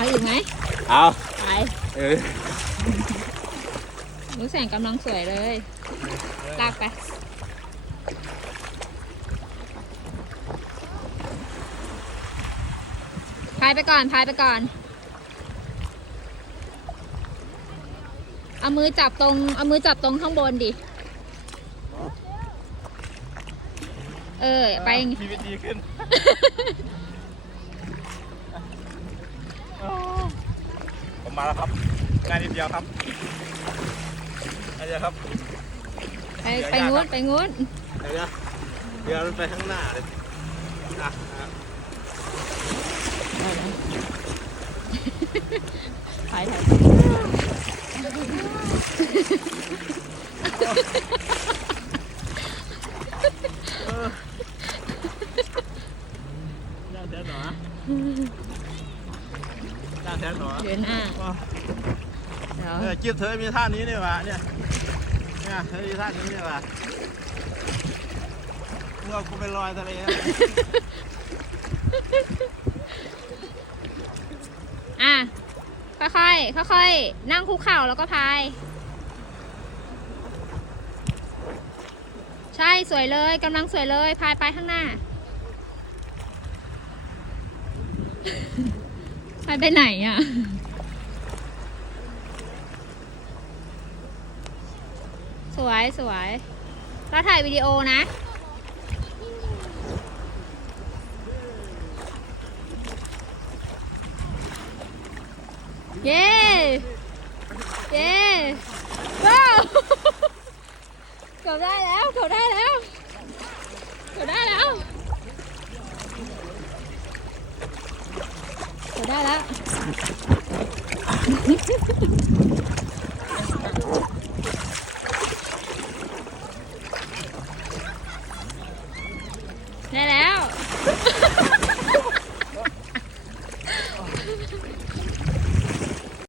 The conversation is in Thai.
เอาอีกไหมเอาไปเออรู้แสงกำลังสวยเลย ลากไป พายไปก่อน พายไปก่อน เอามือจับตรง เอามือจับตรงข้างบนดิ เออ ไปอย่างงี้ชีวิตดีขึ้น มมาแล้วครับง่ายนิดเดียวครับง่ายเดียวครับไปไปงู้นไปงู้นเดี๋ยวนะเดี๋ยวมันไปข้างหน้าเลยอะอะถ่ายถ่ายย่างแทนหนอย่าง แทนหนอเดินหน้าอ๋อเดี๋ยวเออจิ๊บเธอมีท่านี้นี่หวะเนี่ยเนี่ยเธอมีท่านี้นี่หวะเมื่อกูไปลอยทะเลนะอะค่อยๆค่อยๆนั่งคุกเข่าแล้วก็พาย ใช่สวยเลยกำลังสวยเลยพายไปข้างหน้าพายไปไหนอะ สวยสวยเราถ่ายวิดีโอนะ เย้ เย้ว้าวเกือบได้แล้วเกือบได้แล้ว ได้แล้ว